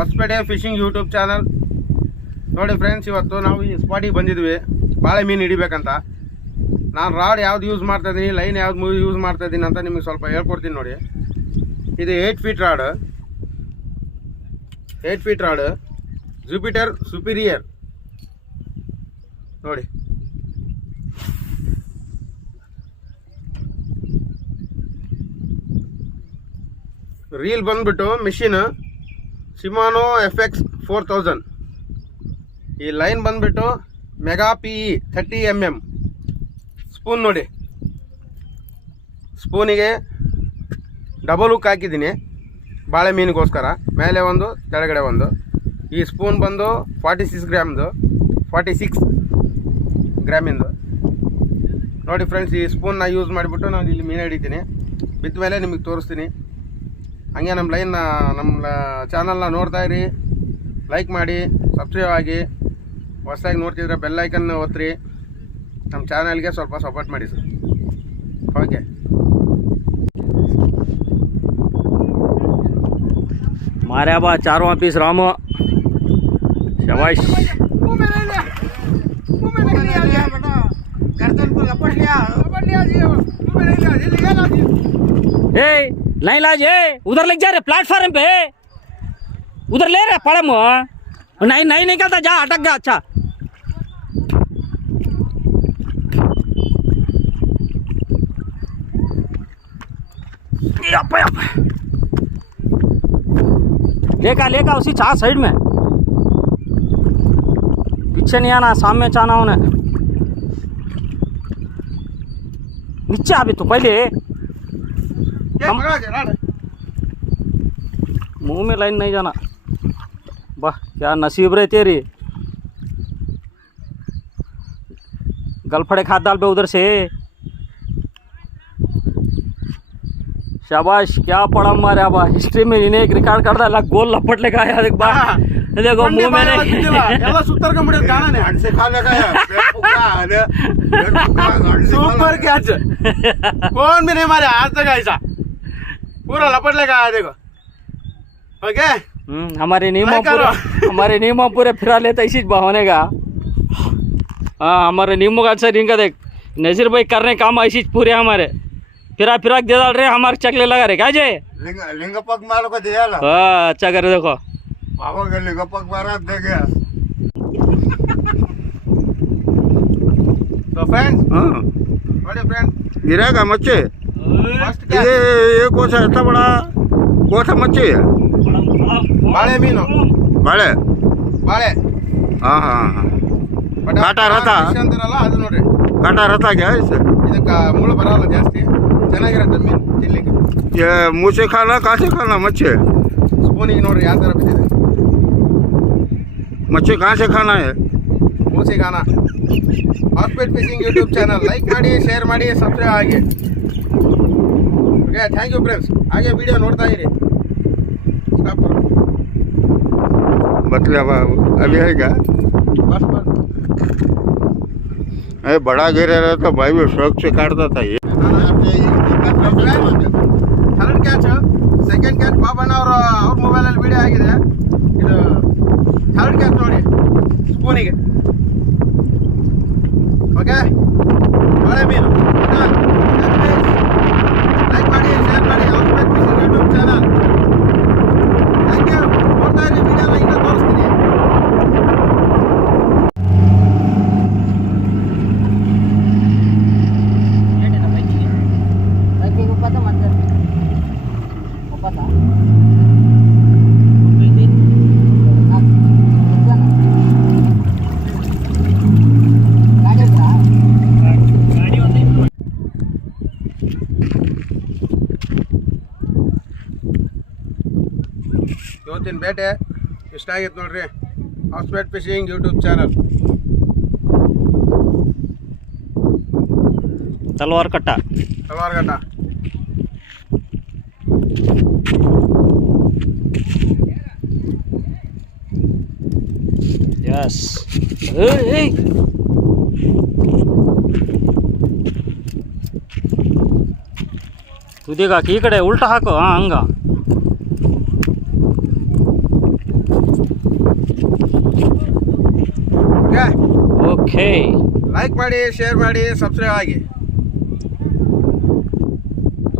Hosapete fishing YouTube channel ನೋಡಿ friends ಇವತ್ತು ನಾವು ಈ ಸ್ಪಾಟಿಗೆ ಬಂದಿದ್ವಿ ಬಾಳೆ ಮೀನು ಹಿಡಿಬೇಕಂತ ನಾನು ರಾಡ್ ಯಾವ್ದು ಯೂಸ್ ಮಾಡ್ತಾ ಇದ್ದೀನಿ ಲೈನ್ ಯಾವ್ದು ಯೂಸ್ ಮಾಡ್ತಾ ಇದ್ದೀನಿ ಅಂತ ನಿಮಗೆ ಸ್ವಲ್ಪ ಹೇಳ್ಕೊಡ್ತೀನಿ ನೋಡಿ ಇದು eight feet rod eight feet rod Jupiter superior ನೋಡಿ ರೀಲ್ ಬಂದ್ಬಿಟ್ಟು machine Shimano F X four thousand ಈ ಲೈನ್ ಬಂದುಬಿಟ್ಟು mega P E thirty M M spoon ನೋಡಿ ಸ್ಪೂನಿಗೆ ಡಬಲ್ ಹುಕ್ ಹಾಕಿದ್ದೀನಿ ಬಾಳೆ ಮೀನಿಗೋಸ್ಕರ ಮೇಲೆ ಒಂದು ಕೆಳಗಡೆ ಒಂದು ಈ ಸ್ಪೂನ್ ಬಂದು ಫಾರ್ಟಿ ಸಿಕ್ಸ್ ಗ್ರಾಮ್ದು ಫಾರ್ಟಿ ಸಿಕ್ಸ್ ಗ್ರಾಮಿಂದು ನೋಡಿ ಫ್ರೆಂಡ್ಸ್ ಈ ಸ್ಪೂನ್ನ ಯೂಸ್ ಮಾಡಿಬಿಟ್ಟು ನಾನು ಇಲ್ಲಿ ಮೀನು ಹಿಡಿತೀನಿ ಬಿದ್ದ ಮೇಲೆ ನಿಮಗೆ ತೋರಿಸ್ತೀನಿ ಹಂಗೆ ನಮ್ಮ ಲೈನ್ನ ನಮ್ಮ ಚಾನಲ್ನ ನೋಡ್ತಾ ಇರಿ ಲೈಕ್ ಮಾಡಿ ಸಬ್ಸ್ಕ್ರೈಬ್ ಆಗಿ ಹೊಸದಾಗಿ ನೋಡ್ತಿದ್ರೆ ಬೆಲ್ಲೈಕನ್ನು ಒತ್ತಿರಿ ನಮ್ಮ ಚಾನಲ್ಗೆ ಸ್ವಲ್ಪ ಸಪೋರ್ಟ್ ಮಾಡಿ ಸರ್ ಓಕೆ ಮಾರ್ಯಾಬ ಚಾರು ಪೀಸ್ ರಾಮು ಶಬಾಯ್ ಏಯ್ नहीं लाज उधर लग जा रहे प्लेटफॉर्म पे उधर ले रहे पड़म नहीं नहीं निकलता जा अटक गया अच्छा याप याप। लेका लेका उसी चार साइड में पीछे नहीं आना सामने चाना उन्हें नीचे आ भी तो पहले मुंह में लाइन नहीं जाना वाह क्या नसीब रे तेरी गलफड़े खाद डाल पे उधर से शाबाश क्या पड़ा मारे बा हिस्ट्री में इन्हें एक रिकॉर्ड कर दिया गोल लपटले लेकर आया एक बार देखो मुंह में याला सुतर का मुडे गाना नाही हणसे खाला काय सुपर कैच कौन मी नाही मारे आज तक ऐसा पूरा लपट लेकर आया देखो ओके हम्म, हमारे नियमों पूरे हमारे नियमों पूरे फिरा लेता इसी बहाने का हाँ हमारे नियमों का अच्छा इनका देख नजीर भाई कर रहे काम ऐसी पूरे हमारे फिरा फिरा दे डाल रहे हमारे चकले लगा रहे क्या जे लिंग पक मारो को दे डालो हाँ अच्छा कर देखो बाबा के लिंग पक मारा दे गया तो फ्रेंड्स हाँ बड़े फ्रेंड गिरा का मच्छे ええ એ એ કોષ એટલો બડા ગોઠ મચ્ચે માળે મીનો માળે માળે હા હા બડા ગાટા રતા છે અંદર આલો આદુ નોડે ગાટા રતા કે સર ઇદક મૂળ બરાળો જસ્તી ચેનગીર જમીન તિલકે એ મૂચે ખાના કાંસે ખાના મચ્ચે સુપોની નોર આતરા બધી છે મચ્ચે કાંસે ખાના હે મૂચે ખાના હાર્પેટ ફિશિંગ યુટ્યુબ ચેનલ લાઈક કરી શેર માડી સબસ્ક્રાઇબ આગી ओके थैंक यू फ्रेंड्स आगे वीडियो नोटታಿರಿ ಬಟ್ಲ ಅವ ಅಲ್ಲಿಹೇಗ ಬಸ್ ಬೈ ಎ بڑا ಗೆರೆ ರ ತ ಭಾಯ್ ವ ಶೋಕ್ ಚ್ ಕಡತ ತಾಯೆ ಹರ ಅಪ್ ಈ ಕಟ್ ಟ್ರೈ ಮಾಡ್ ಫರ್ಸ್ಟ್ ಕ್ಯಾಟ್ ಆ ಸೆಕೆಂಡ್ ಕ್ಯಾಟ್ ಬಾಬನ ಔರ್ ಔರ್ ಮೊಬೈಲ್ ಅಲ್ಲಿ ವಿಡಿಯೋ ಆಗಿದೆ ಇದು ಥರ್ಡ್ ಕ್ಯಾಟ್ ನೋಡಿ ಸ್ಕೂನಿಗೆ ಓಕೆ ಬಾಳೆ ಬೀರು पता दो तीन बैठे स्टाइल फिशिंग यूट्यूब चैनल तलवार कट्टा तलवार कट्टा ಎಸ್ ತುದಿಗೆ ಹಾಕಿ ಈ ಕಡೆ ಉಲ್ಟ ಹಾಕು ಹಾಂ ಹಂಗ ಓಕೆ ಲೈಕ್ ಮಾಡಿ ಶೇರ್ ಮಾಡಿ ಸಬ್ಸ್ಕ್ರೈಬ್ ಆಗಿ